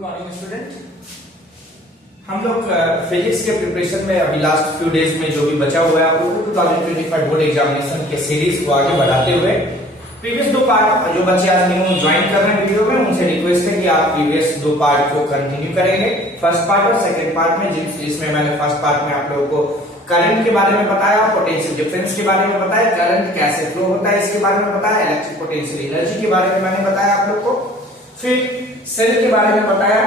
Good morning student. हम लोग physics के प्रिपरेशन में अभी लास्ट फ्यू डेज में जो भी बचा हुआ है आप लोगों को 2025 बोर्ड एग्जामिनेशन के सीरीज को आगे बढ़ाते हुए प्रीवियस दो पार्ट जो बच्चे आज न्यू ज्वाइन कर रहे हैं वीडियो में उनसे रिक्वेस्ट है कि आप प्रीवियस दो पार्ट को कंटिन्यू करेंगे फर्स्ट पार्ट और सेकंड पार्ट में, जिसमें मैंने फर्स्ट पार्ट में आप लोगों को करंट के बारे में बताया, पोटेंशियल डिफरेंस के बारे में बताया, करंट कैसे फ्लो होता है इसके बारे में बताया, इलेक्ट्रिक पोटेंशियल एनर्जी के बारे में मैंने बताया आप लोग को, फिर सेल के बारे में बताया।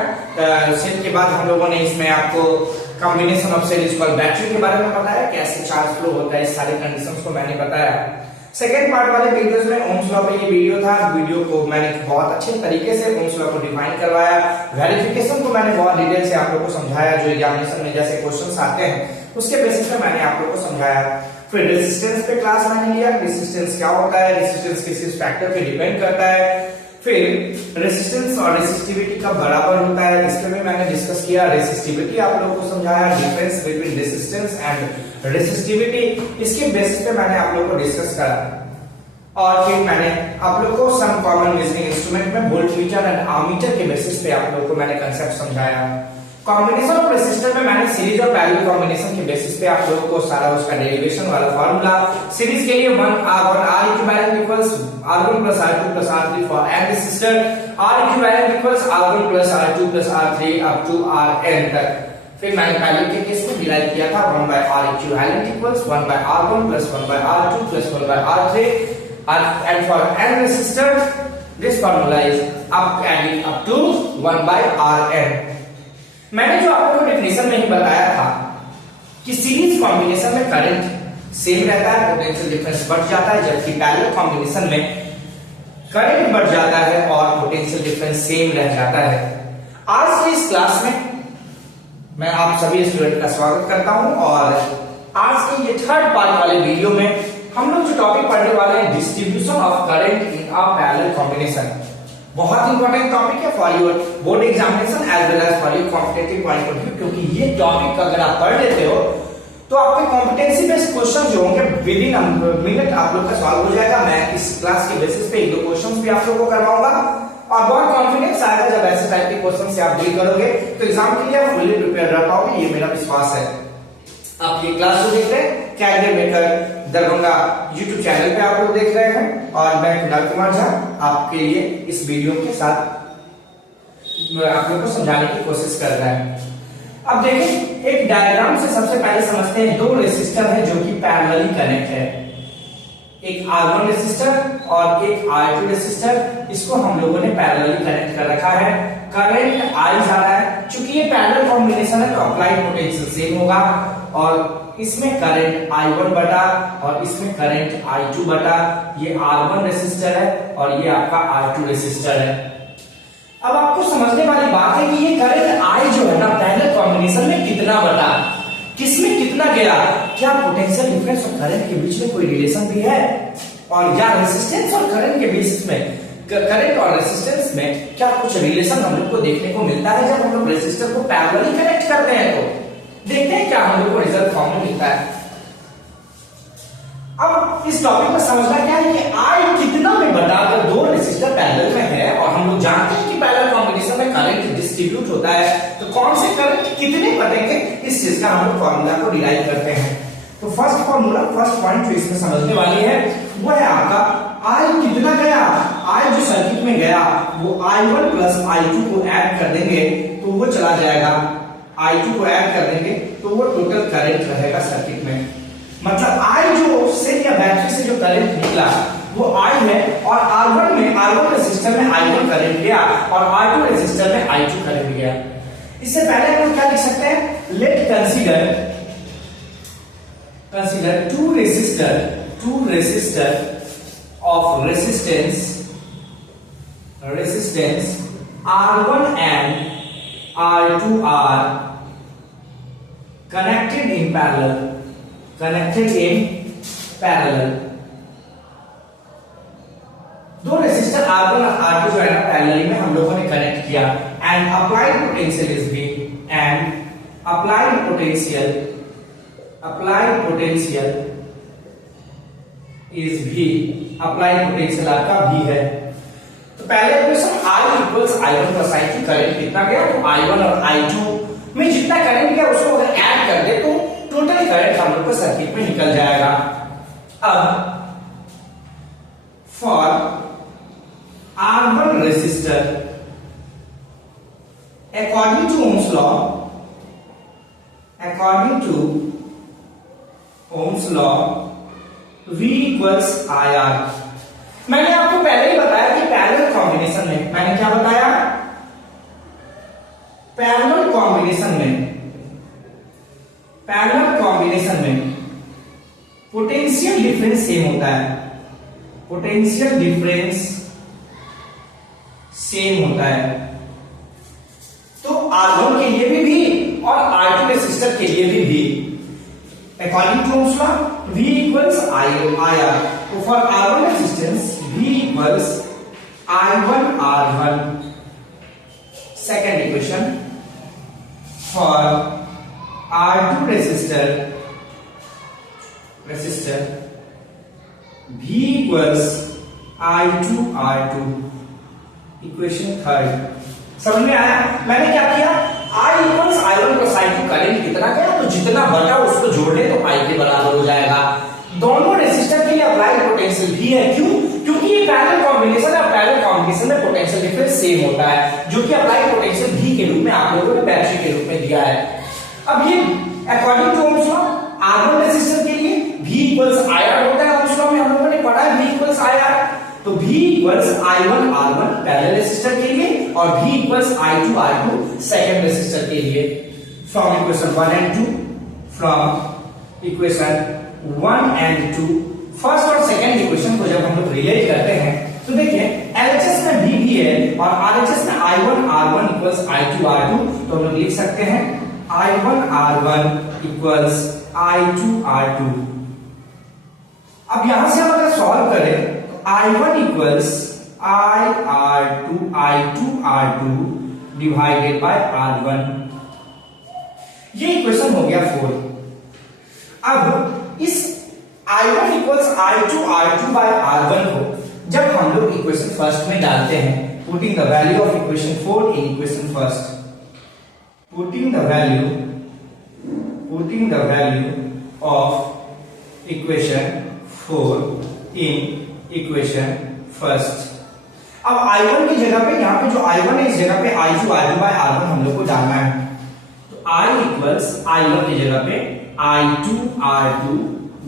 सेल के बाद हम लोगों ने इसमें आपको combination of cell equal battery के बारे में बताया, कैसे चार्ज फ्लो होता है, इस सारे कंडीशंस को मैंने बताया। सेकेंड पार्ट वाले वीडियोस में ओम्स लॉ पे ये वीडियो था, वीडियो को मैंने बहुत अच्छे तरीके से ओम्स लॉ को डिफाइन करवाया, वेरिफिकेशन को मैंने बहुत डिटेल से आप लोगों को समझाया, जो एग्जामिनेशन में जैसे क्वेश्चंस आते हैं उसके बेसिस पे मैंने आप लोगों को समझाया। फिर रेजिस्टेंस पे क्लास मैंने लिया, रेजिस्टेंस क्या होता है, रेजिस्टेंस किस फैक्टर पे डिपेंड करता है, फिर रेजिस्टेंस और रेसिस्टिविटी कब बराबर होता है इस पे भी मैंने डिस्कस किया, रेसिस्टिविटी आप लोगों को समझाया, difference between resistance and resistivity इसके बेसिस पे मैंने आप लोगों को डिस्कस करा। और फिर मैंने आप लोगों को सम कॉमन मेजरिंग इंस्ट्रूमेंट में वोल्टमीटर एंड आमीटर के बेसिस पे आप लोगों को मैंने कांसेप्ट समझाया। कॉम्बिनेशन ऑफ रेसिस्टर में मैंने सीरीज और पैरेलल कॉम्बिनेशन के बेसिस पे आप लोगों को सारा उसका डेरिवेशन वाला फार्मूला, सीरीज के लिए 1R equivalent equals R1 plus R2 plus R3 for n resistor, R equivalent equals R1 plus R2 plus R3 up to Rn तक। फिर मैंने पहले के केस में डिराइव किया था 1/R equivalent equals 1/R1 plus 1/R2 plus 1/R3 and for n resistor this formula is up adding up to 1/Rn। मैंने जो आप लोगों को डेफिनेशन में ही बताया था कि सीरीज कॉम्बिनेशन में करंट सेम रहता है, पोटेंशियल डिफरेंस बढ़ जाता है, जबकि पैरेलल कॉम्बिनेशन में करंट बढ़ जाता है और पोटेंशियल डिफरेंस सेम रह जाता है। आज की इस क्लास में मैं आप सभी स्टूडेंट का स्वागत करता हूं और आज के ये थर्ड पार्ट वाले वीडियो में हम लोग जो टॉपिक पढ़ने वाले हैं distribution of current in a parallel combination. बहुत इंपॉर्टेंट टॉपिक है for your board examination as well as for your competitive point of view, क्योंकि ये टॉपिक अगर आप पढ़ लेते हो तो आपके कॉम्पिटेंसी बेस्ड क्वेश्चन जो होंगे विद इन मिनट आप लोग का सॉल्व हो जाएगा। मैं इस क्लास के बेसिस पे एक दो क्वेश्चंस भी आप लोगों को करवाऊंगा और बहुत कॉन्फिडेंस आएगा जब ऐसे टाइप के क्वेश्चन से आप डील करोगे तो एग्जाम के लिए आप फुल्ली प्रिपेयर रह पाओगे, ये मेरा विश्वास है। आप ये क्लास जो देख रहे हैं career maker Darbhanga YouTube channel पे आप लोग देख रहे हैं और मैं कुणाल कुमार झा आपके लिए इस वीडियो के साथ आप लोग को समझाने की कोशिश कर रहा है। अब देखिए एक डायग्राम से सबसे पहले समझते हैं, दो रेसिस्टर है जो कि पैरेलली कनेक्ट है, एक R1 रेसिस्टर और एक R2 रेसिस्टर, इसको हम लोगों ने पैरेलली कनेक्ट कर रखा है। करंट I जा रहा है, चूंकि ये पैरेलल कॉम्बिनेशन है तो अप्लाइड पोटेंशियल सेम होगा और इसमें करंट I1 बटा और इसमें करंट I2 बटा, ये R1 रेसिस्टर है और ये आपका R2 रेसिस्टर है। अब आपको समझने वाली बात है कि ये करंट I जो है ना पैरेलल कॉम्बिनेशन में कितना बटा, किसमें कितना गया, क्या पोटेंशियल डिफरेंस और करंट के बीच में कोई रिलेशन भी है, और या रेजिस्टेंस और करंट के बीच में, करंट और रेजिस्टेंस में क्या कुछ रिलेशन हम लोग को देखने को मिलता है जब हम लोग रेसिस्टर को पैरेलली कनेक्ट करते हैं। तो देखते हैं क्या हम लोग को रिजल्ट फॉर्म में मिलता है। अब इस टॉपिक में समझना क्या है कि I कितना में बताकर दो रेसिस्टर पैरेलल में है और हम लोग जानते हैं कि पैरेलल कॉम्बिनेशन में करंट डिस्ट्रीब्यूट होता है, तो कौन से करंट कितने बटेंगे इस चीज का हम लोग फॉर्मूला को डिराइव करते हैं। तो फर्स्ट फॉर्मूला, फर्स्ट पॉइंट जो इसमें समझने वाली है वो है आपका I कितना गया, I जो सर्किट में गया वो I1 प्लस I2 को ऐड कर देंगे तो वो चला जाएगा, I2 को ऐड कर देंगे तो वो टोटल करंट रहेगा सर्किट में। मतलब I जो सेल या बैटरी से जो करंट निकला वो I है और R1 रेसिस्टर में I1 करंट गया और R2 रेसिस्टर में I2 करंट गया। इससे पहले हम क्या लिख सकते हैं, let consider two resistor of resistance R1 and R2 are connected in parallel। दो रेसिस्टर R1 और R2 जो है ना पैरेलली में हम लोगों ने कनेक्ट किया and applied potential is V and applied potential is V, applied potential आपका V है। तो पहले equation I equals I1 plus I2 current कितना गया तो I1 और I2 में जितना करंट गया उसको अगर ऐड कर दे तो टोटल करंट हम लोग को सर्किट में निकल जाएगा। अब for R1 resistor according to Ohm's law V equals IR। मैंने आपको पहले ही बताया कि पैरेलल कॉम्बिनेशन में, मैंने क्या बताया, पैरेलल कॉम्बिनेशन में पोटेंशियल डिफरेंस सेम होता है, पोटेंशियल डिफरेंस सेम होता है। तो R1 के लिए भी और R2 रेसिस्टर के लिए भी according to Ohm's law V equals IR। तो for R1 resistance V equals I1 R1। Second equation for R2 resistor V equals I2 R2। Equation third समझ में आया। मैंने क्या किया, I equals I1 plus I2 current कितना गया तो जितना बटा उसको जोड़ ले तो I के बराबर हो जाएगा। दोनों रेसिस्टर के लिए अप्लाइड पोटेंशियल V है, क्यों, क्योंकि ये पैरेलल कॉम्बिनेशन है, पैरेलल कॉम्बिनेशन में पोटेंशियल डिफरेंस सेम होता है, जो कि अप्लाइड पोटेंशियल V के रूप में आप लोगों ने बैटरी के रूप में दिया है। अब ये according to Ohm's law R1 resistor के लिए V इक्वल्स IR होता है, ओम्स लॉ में हम लोगों ने पढ़ा है V इक्वल्स IR। तो V equals I1 R1 parallel resistor के लिए और V equals I2 R2 second resistor के लिए। From equation 1 and 2, from equation 1 and 2 first और सेकंड इक्वेशन को जब हम लोग रिलेट करते हैं तो देखिए LHS में V भी है और RHS में I1 R1 equals I2 R2, तो हम लोग लिख सकते हैं I1 R1 equals I2 R2। अब यहां से हम अगर सॉल्व करें I1 equals I2 R2 divided by R1। ये इक्वेशन हो गया 4। अब इस I1 equals I2 R2 by R1 को जब हम लोग इक्वेशन फर्स्ट में डालते हैं, putting the value of equation 4 in equation first, putting the value of equation 4 in equation first. अब I1 की जगह पे, यहाँ पे जो I1 है इस जगह पे I2 बाय R1 हम लोग को डालना है। तो I इक्वल्स I1 की जगह पे I2 R2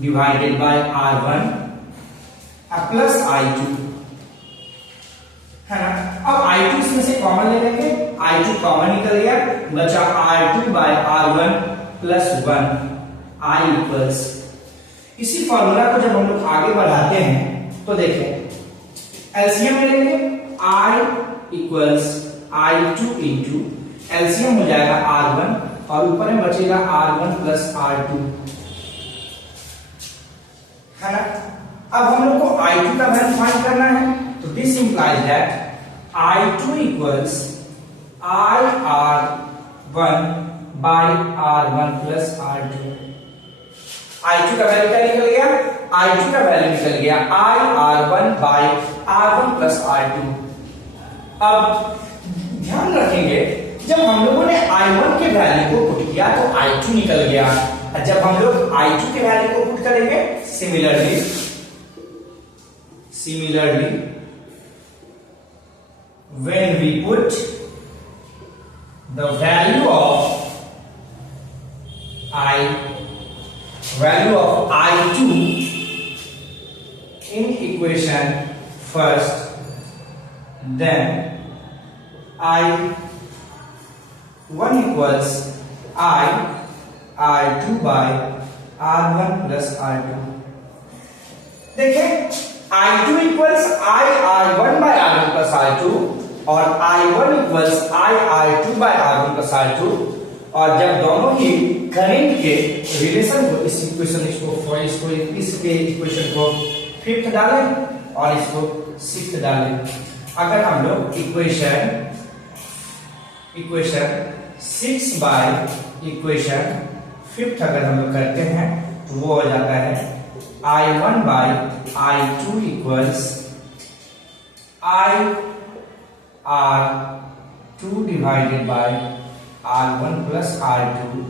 divided by R1 plus I2 है ना। अब I2 इसमें से कॉमन ले लेंगे, I2 कॉमन निकल गया, बचा R2 by R1 plus 1। I equals, इसी फॉर्मूला को जब हम लोग आगे बढ़ाते हैं तो देखें एलसीएम ले लेंगे, I equals I2 into LCM हो जाएगा R1 और ऊपर में बचेगा R1 प्लस R2 है ना। अब हम लोग को I2 का वैल्यू फाइंड करना है, तो this implies that I2 equals IR1 by R1 plus R2। I2 का वैल्यू क्या निकल गया, I2 का वैल्यू निकल गया IR1 by R1 plus R2। अब ध्यान रखेंगे जब हम लोगों ने I1 के वैल्यू को पुट किया तो I2 निकल गया, और जब हम लोग I2 के वैल्यू को पुट करेंगे similarly when we put the value of I2 in equation first, then I1 equals I2 by R1 plus R2। देखिए I2 equals IR1 by R1 plus R2 और I1 equals IR2 bye R1 plus R2, और जब दोनों ही current के relation को इस equation इसके equation को फिफ्थ डालें और इसको सिक्स्थ डालें। अगर हम लोग इक्वेशन 6 बाय इक्वेशन फिफ्थ अगर हम लोग करते हैं तो वो हो जाता है I1 by I2 equals I1 R2 divided by R1 plus R2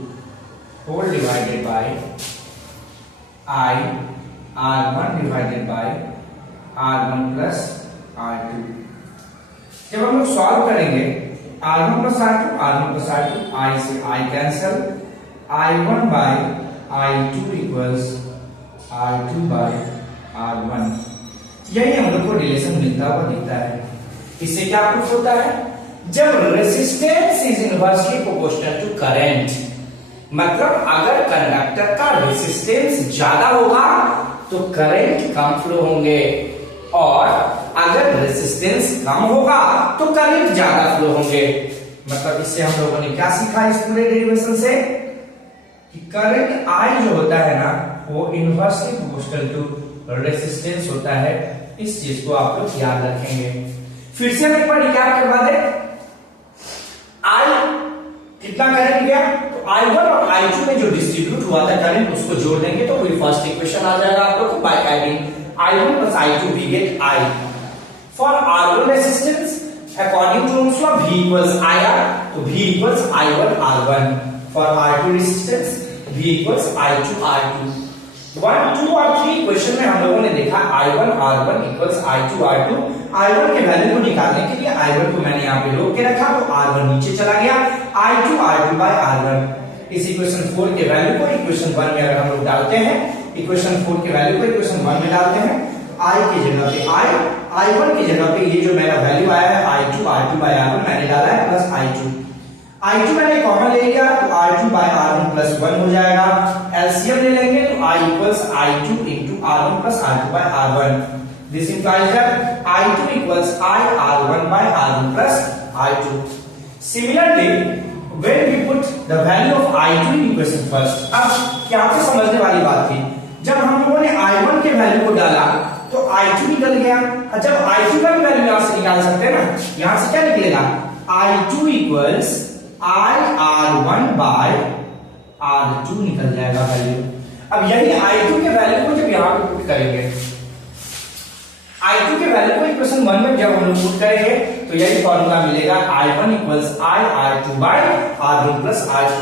whole divided by I R1 divided by R1 plus R2। जब हम लोग सॉल्व करेंगे R1 plus R2 I से I cancel, I1 by I2 equals R2 by R1। यही हम लोग को relation मिलता हुआ दिखता है। इससे क्या प्रूफ होता है? जब resistance is inversely proportional to current, मतलब अगर कंडक्टर का रेजिस्टेंस ज्यादा होगा तो करंट कम फ्लो होंगे, और अगर रेजिस्टेंस कम होगा तो करंट ज्यादा फ्लो होंगे। मतलब इससे हम लोगों ने क्या सीखा इस पूरे डेरिवेशन से कि करंट I जो होता है ना वो इनवर्सली प्रोपोर्शनल टू रेजिस्टेंस होता है। इस चीज को आप लोग याद रखेंगे। फिर से एक बार रिकैप करवा दे। I कितना करंट गया तो I1 और I2 में जो डिस्ट्रीब्यूट हुआ था करंट उसको जोड़ देंगे तो वही फर्स्ट इक्वेशन आ जाएगा आप लोग को by adding I1 plus I2 we get I। For R1 resistance according to Ohm's law V equals IR, तो V equals I1 R1। For R2 resistance V equals I2 R2। 1, 2 और 3 question में हम लोगों ने देखा I1 R1 equals I2 R2। I1 के value को निकालने के लिए I1 को मैंने यहाँ पे रोक के रखा तो R1 नीचे चला गया, I2 R2 by R1। इस इक्वेशन 4 के वैल्यू को इक्वेशन 1 में अगर हम लोग डालते हैं, इक्वेशन 4 के वैल्यू को इक्वेशन 1 में डालते हैं, I की जगह पे I1 की जगह पे ये जो मेरा वैल्यू आया है I2 R2 by R1 मैंने डाला है प्लस I2 मैंने कॉमन ले लिया तो R2 by R1 प्लस 1 हो जाएगा। एलसीएम ले लेंगे तो I equals I2 into R1 plus R2 by R1। This implies that I2 equals I R1 by R1 plus I2। Similarly, when we put the value of I2 in equation first, अब यहाँ पे समझने वाली बात थी, जब हम लोगों ने I1 के वैल्यू को डाला तो I2 निकल गया। जब I2 का भी वैल्यू यहाँ से निकाल सकते हैं ना, यहाँ से क्या निकलेगा I2 equals I R1 by R2 निकल जाएगा वैल्यू। अब यही I2 के वैल्यू को जब यहाँ पे पुट करेंगे, I2 के वैल्यू को इक्वेशन 1 में जब हम लोग पुट करेंगे तो यही फॉर्मूला मिलेगा I1 equals I R2 by R1 plus R2।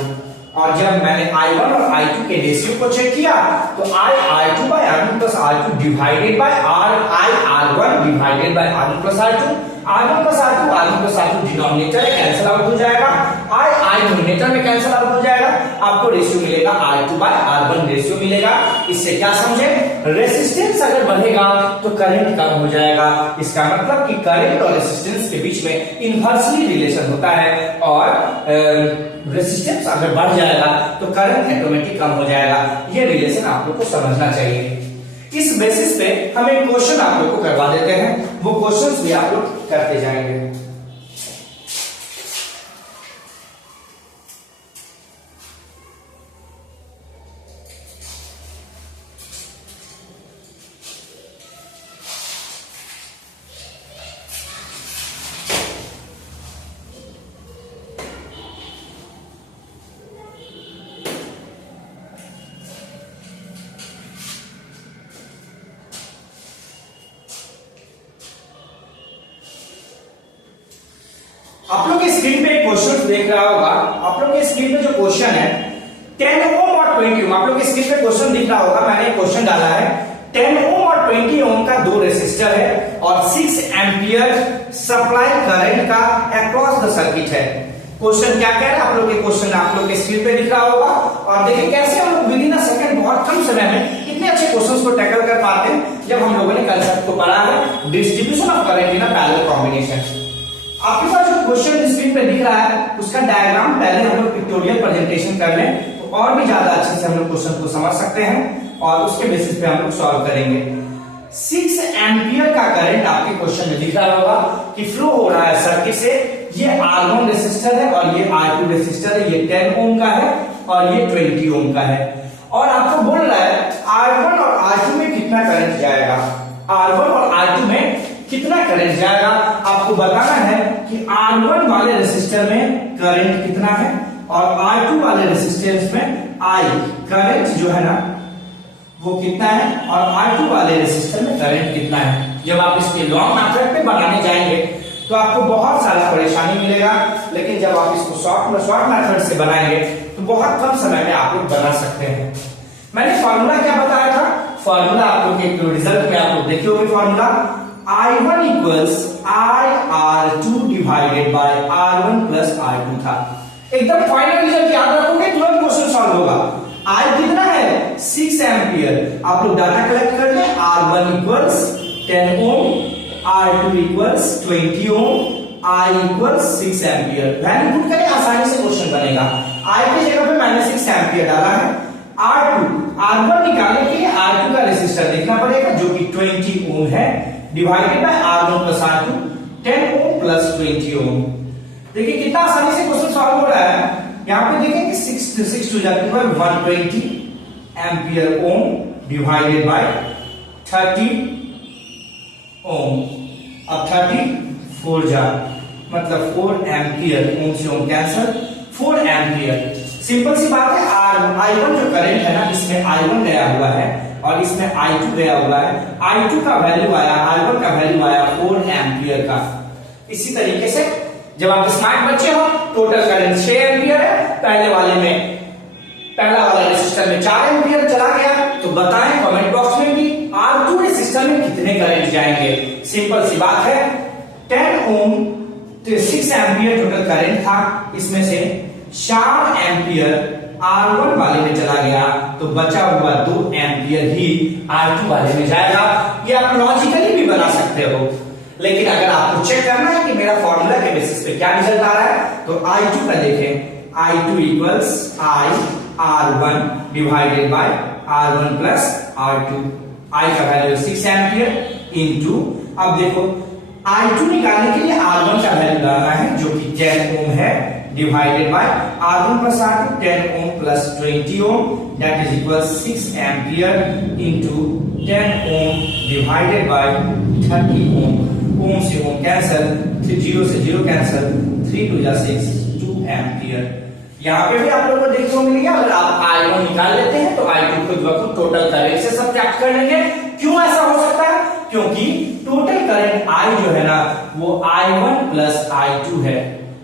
और जब मैंने I1 और I2 के रेशियो को चेक किया तो I R2 by R1 plus R2 divided by I R1 divided by R1 plus R2। R1 plus R2 denominator cancel out हो जाएगा, I न्यूमरेटर में कैंसिल आउट हो जाएगा, आपको रेशियो मिलेगा R2 by R1 रेशियो मिलेगा। इससे क्या समझे? रेजिस्टेंस अगर बढ़ेगा तो करंट कम हो जाएगा। इसका मतलब कि करंट और रेजिस्टेंस के बीच में इनवर्सली रिलेशन होता है, और रेजिस्टेंस अगर बढ़ जाएगा तो करंट ऑटोमेटिक कम हो जाएगा। ये रिलेशन आप लोग को समझना चाहिए। इस बेसिस पे हम एक क्वेश्चन आप लोग को करवा देते हैं, वो क्वेश्चंस भी आप लोग करते जाएंगे। आप लोग की स्क्रीन पे एक क्वेश्चन देख रहा होगा, आप लोग की स्क्रीन पे जो क्वेश्चन है 10 ओम और 20 ओम, आप लोग की स्क्रीन पे क्वेश्चन दिख रहा होगा। मैंने एक क्वेश्चन डाला है, 10 ओम और 20 ओम का दो रेसिस्टर है और 6 एंपियर सप्लाई करंट का अक्रॉस द सर्किट है। क्वेश्चन क्या कह रहा है आप लोग के क्वेश्चन आप लोग के स्क्रीन पे दिख रहा होगा। और देखिए कैसे हम लोग विद इन अ सेकंड बहुत कम समय में इतने अच्छे क्वेश्चंस को टैकल कर पाते हैं जब हम लोगों ने कंसेप्ट को पढ़ा है distribution of current in a parallel combination. आपके पास जो क्वेश्चन स्क्रीन पे दिख रहा है उसका डायग्राम पहले हम लोग पिक्टोरियल प्रेजेंटेशन कर लें तो और भी ज्यादा अच्छे से हम लोग क्वेश्चन को समझ सकते हैं और उसके बेसिस पे हम लोग सॉल्व करेंगे। 6 एंपियर का करंट आपके क्वेश्चन में दिख रहा होगा कि फ्लो हो रहा है सर्किट से। ये R1 रेसिस्टर है और ये R2 रेसिस्टर है, ये 10 ओम का है और ये 20 ओम का है। और आपको बोल रहा है R1 और R2 में कितना करंट जाएगा, R1 और R2 में कितना करंट जाएगा। आपको बताना है कि R1 वाले रेसिस्टर में करंट कितना है और R2 वाले रेसिस्टेंस में I करंट जो है ना वो कितना है और R2 वाले रेसिस्टर में करंट कितना है। जब आप इसके लॉन्ग मेथड पे बनाने जाएंगे तो तो आपको बहुत सारा परेशानी मिलेगा। लेकिन जब आप इसको शॉर्ट मेथड से बनाएंगे तो बहुत कम समय में आप लोग बना सकते हैं। मैंने फॉर्मूला क्या बताया था? फॉर्मूला आप लोग के रिजल्ट में आप लोग देखे होंगे formula I1 equals IR2 divided by R1 plus R2 था। एकदम फाइनल रिजल्ट याद रखोगे, तुरंत क्वेश्चन सॉल्व होगा। I कितना है? 6 एम्पियर। आप लोग डाटा कलेक्ट कर ले। R1 equals 10 ohm, R2 equals 20 ohm, I equals 6 ampere. Value put करें, आसानी से क्वेश्चन बनेगा। I की जगह पे मैंने 6 एम्पियर डाला है। R1 निकालने के लिए R2 का रेसिस्टर देखना पड़ेगा जो कि 20 ओम है, divided by R1 plus R2, 10 ohm plus 20 ओम। देखिए कितना आसानी से क्वेश्चन सॉल्व हो रहा है। यहां पे देखिए कि 6 टू जाती है 120 एम्पियर ओम डिवाइडेड बाय 30 ओम। अब 34 जा मतलब 4 एम्पियर, ओम से ओम कैंसल, 4 एम्पियर। सिंपल सी बात है। I1 जो करंट है ना, इसमें I1 गया हुआ है और इसमें I2 गया हुआ है। I2 का वैल्यू आया, I1 का वैल्यू आया 4 एम्पियर का। इसी तरीके से जब आप स्मार्ट बच्चे हो, टोटल करंट 6 एम्पियर है, पहला वाला रेसिस्टर में 4 एम्पियर चला गया, तो बताएं कमेंट बॉक्स में कि R2 रेसिस्टर में कितने करंट जाएंगे। सिंपल सी बात है। 10 ओम तो 6 एम्पियर टोटल करंट था, इसमें से 4 एम्पियर R1 वाले में चला गया, तो बचा हुआ 2 एम्पियर ही R2 वाले में जाएगा। ये आप लॉजिकली भी बना सकते हो, लेकिन अगर आपको चेक करना है कि मेरा फॉर्मूला के बेसिस पे क्या रिजल्ट आ रहा है, तो I2 का देखें। I2 equals I R1 divided by R1 plus R2। I का वैल्यू 6 एम्पियर इनटू, अब देखो I2 निकालने के लिए R1 का वैल्यू डालना है जो कि 10 ओम है, divided by R1 plus R2, 10 ohm plus 20 ohm, that is equal 6 ampere into 10 ohm divided by 30 ohm. Ohm से ओम कैंसल, 0 से 0 कैंसल, 3 टू जा 6, 2 एम्पियर। यहाँ पे भी आप लोगों को देखने को मिलेगा। अगर आप I1 निकाल लेते हैं तो I2 खुद ब खुद टोटल करंट से सब्ट्रैक्ट कर लेंगे। क्यों ऐसा हो सकता है? क्योंकि टोटल करंट I जो है ना, वो I1 प्लस I2 है।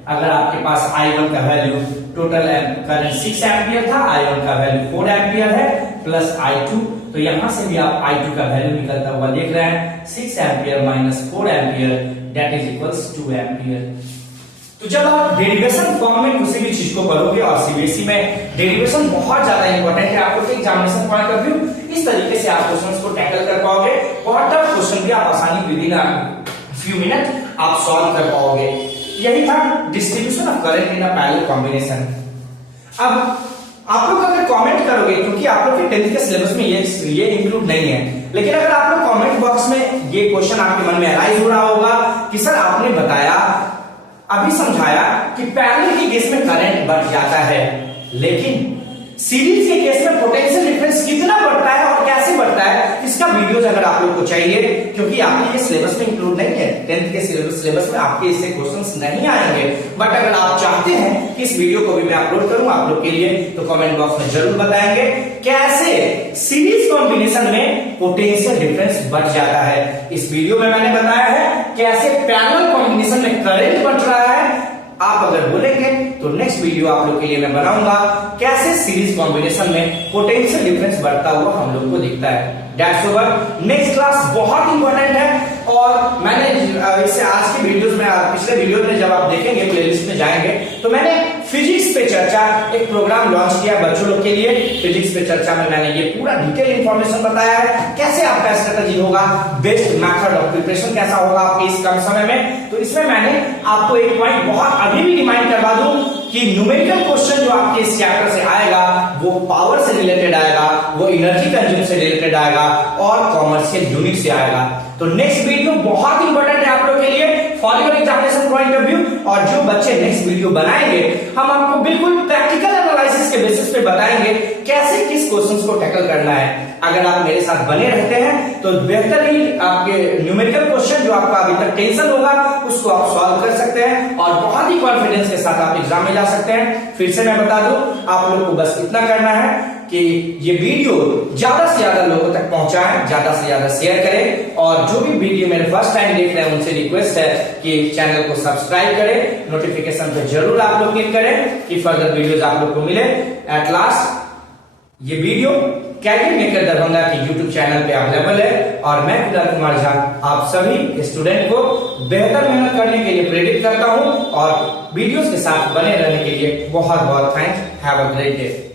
अगर आपके पास I1 का वैल्यू टोटल करंट 6 एम्पियर था, I1 का वैल्यू 4 एम्पियर है प्लस I2, तो यहां से भी आप I2 का वैल्यू निकलता हुआ देख रहे हैं। 6 ampere minus 4 ampere that is equals 2 ampere. तो जब आप डेरिवेशन फॉर्म में किसी भी चीज को करोगे, और सीबीएसई में डेरिवेशन बहुत ज्यादा इंपॉर्टेंट है आपको एग्जामिनेशन पॉइंट ऑफ व्यू, इस तरीके से आप क्वेश्चंस को टैकल कर पाओगे। बहुत टफ क्वेश्चन भी आप आसानी विदिन फ्यू मिनट आप सॉल्व कर पाओगे। यही था distribution of current in a parallel combination. अब आप लोग अगर कमेंट करोगे, क्योंकि आप लोग के 10th के सिलेबस में ये इंक्लूड नहीं है, लेकिन अगर आप लोग कमेंट बॉक्स में ये क्वेश्चन आपके मन में अराइज हो रहा होगा कि सर आपने बताया, अभी समझाया कि पैरेलल के केस में करंट बढ़ जाता है, लेकिन सीरीज के केस में पोटेंशियल डिफरेंस कितना बढ़ता है और कैसे बढ़ता है, इसका वीडियोज अगर आप लोग को चाहिए, क्योंकि आपके ये सिलेबस में इंक्लूड नहीं है, 10th के सिलेबस में आपके इससे क्वेश्चंस नहीं आएंगे। बट अगर आप चाहते हैं कि इस वीडियो को भी मैं अपलोड करूं आप लोग के लिए, तो कमेंट बॉक्स में जरूर बताएंगे कैसे सीरीज कॉम्बिनेशन में पोटेंशियल डिफरेंस बढ़ जाता है। इस वीडियो में मैंने बताया है कैसे पैरेलल कॉम्बिनेशन में करंट बढ़ रहा है। आप अगर बोलेंगे तो नेक्स्ट वीडियो आप लोग के लिए मैं बनाऊंगा कैसे सीरीज कॉम्बिनेशन में पोटेंशियल डिफरेंस बढ़ता हुआ हम लोग को दिखता है। That's over. नेक्स्ट क्लास बहुत इंपॉर्टेंट है, और मैंने इसे आज के वीडियोस में, पिछले वीडियो में जब आप देखेंगे प्लेलिस्ट में जाएंगे, तो मैंने फिजिक्स पे चर्चा एक प्रोग्राम लॉन्च किया बच्चों लोग के लिए। फिजिक्स पे चर्चा में मैंने ये पूरा डिटेल इंफॉर्मेशन बताया है, कैसे आपका स्ट्रेटजी होगा, बेस्ट मेथड ऑफ प्रिपरेशन कैसा होगा आपके इस कम समय में। तो इसमें मैंने आपको एक पॉइंट बहुत अभी भी रिमाइंड करवा दूं कि न्यूमेरिकल क्वेश्चन जो आपके इस चैप्टर से आएगा वो पावर से रिलेटेड आएगा, वो एनर्जी कंज्यूम से रिलेटेड आएगा और कॉमर्शियल यूनिट से आएगा। तो नेक्स्ट वीडियो बहुत इंपॉर्टेंट है आप लोग के लिए for your examination point of view. और जो बच्चे नेक्स्ट वीडियो बनाएंगे, हम आपको बिल्कुल प्रैक्टिकल एनालिसिस के बेसिस पे बताएंगे कैसे किस क्वेश्चंस को टैकल करना है। अगर आप मेरे साथ बने रहते हैं तो बेहतर ही आपके न्यूमेरिकल क्वेश्चन जो आपका अभी तक टेंशन होगा उसको आप सॉल्व कर सकते हैं और बहुत ही कॉन्फिडेंस के साथ आप एग्जाम में जा सकते हैं। फिर से मैं बता दूं, आप लोग को बस इतना करना है, कि ये वीडियो ज्यादा से ज्यादा लोगों तक पहुंचाएं, ज्यादा से ज्यादा शेयर करें, और जो भी वीडियो मेरे फर्स्ट टाइम देख रहे हैं उनसे रिक्वेस्ट है कि चैनल को सब्सक्राइब करें, नोटिफिकेशन पे जरूर आप लोग क्लिक करें कि फर्दर वीडियोस आप लोग को मिले। एट लास्ट ये वीडियो कैरियर मेकर दरभंगा की यूट्यूब चैनल पे अवेलेबल है, और मैं कुणाल कुमार झा आप सभी स्टूडेंट को बेहतर मेहनत करने के लिए प्रेरित करता हूं, और वीडियोस के साथ बने रहने के लिए बहुत बहुत thanks. Have a great day.